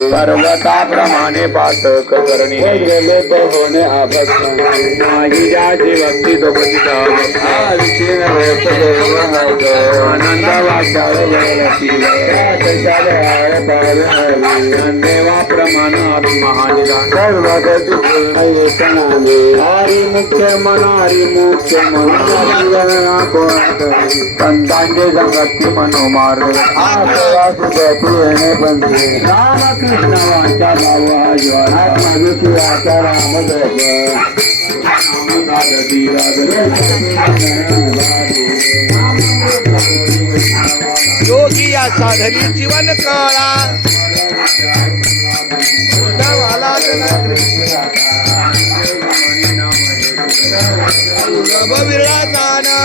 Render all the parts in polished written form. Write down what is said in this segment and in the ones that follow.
पर्वताप्रमाणे पातक करणे लोप होणे माझी ज्याची भक्ती तो आनंद वाचाळ देवाप्रमाण महानिदान हरी मुख्य मन हरी मुख्य मन संतांचे जगती मनोमार्ग रामकृष्ण वाचा योगी या साधली जीवन काळा विरळा जाना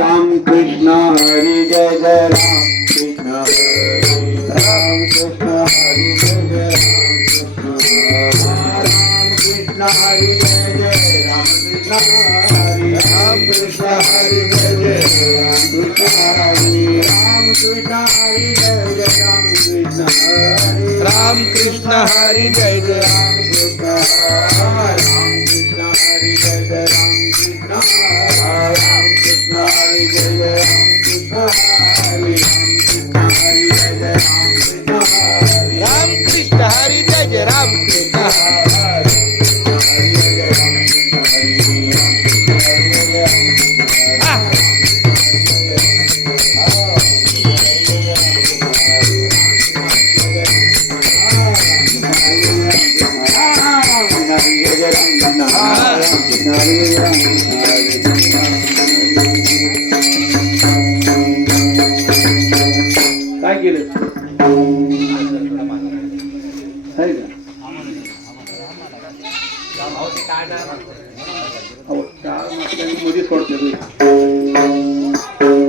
राम कृष्ण हरी जय जय राम कृष्ण राम कृष्ण हरी जय जय राम कृष्ण हरी जय जय राम कृष्ण हरी जय जय राम कृष्ण हरी जय जय राम कृष्ण हरी जय जय राम कृष्ण हरी जय जय राम कृष्ण काय केलं मध्ये सोडते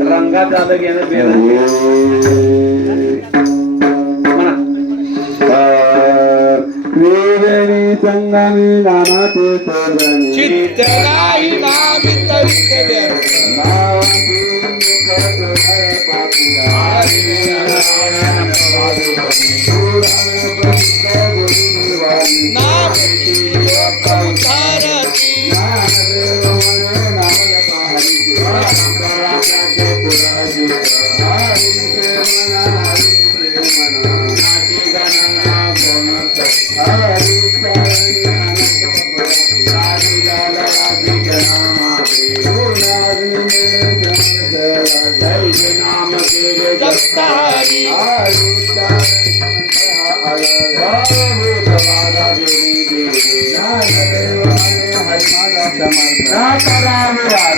रंगात आलं घेणं वेदनी संगमी नानाते चित्त नाही नामित हरी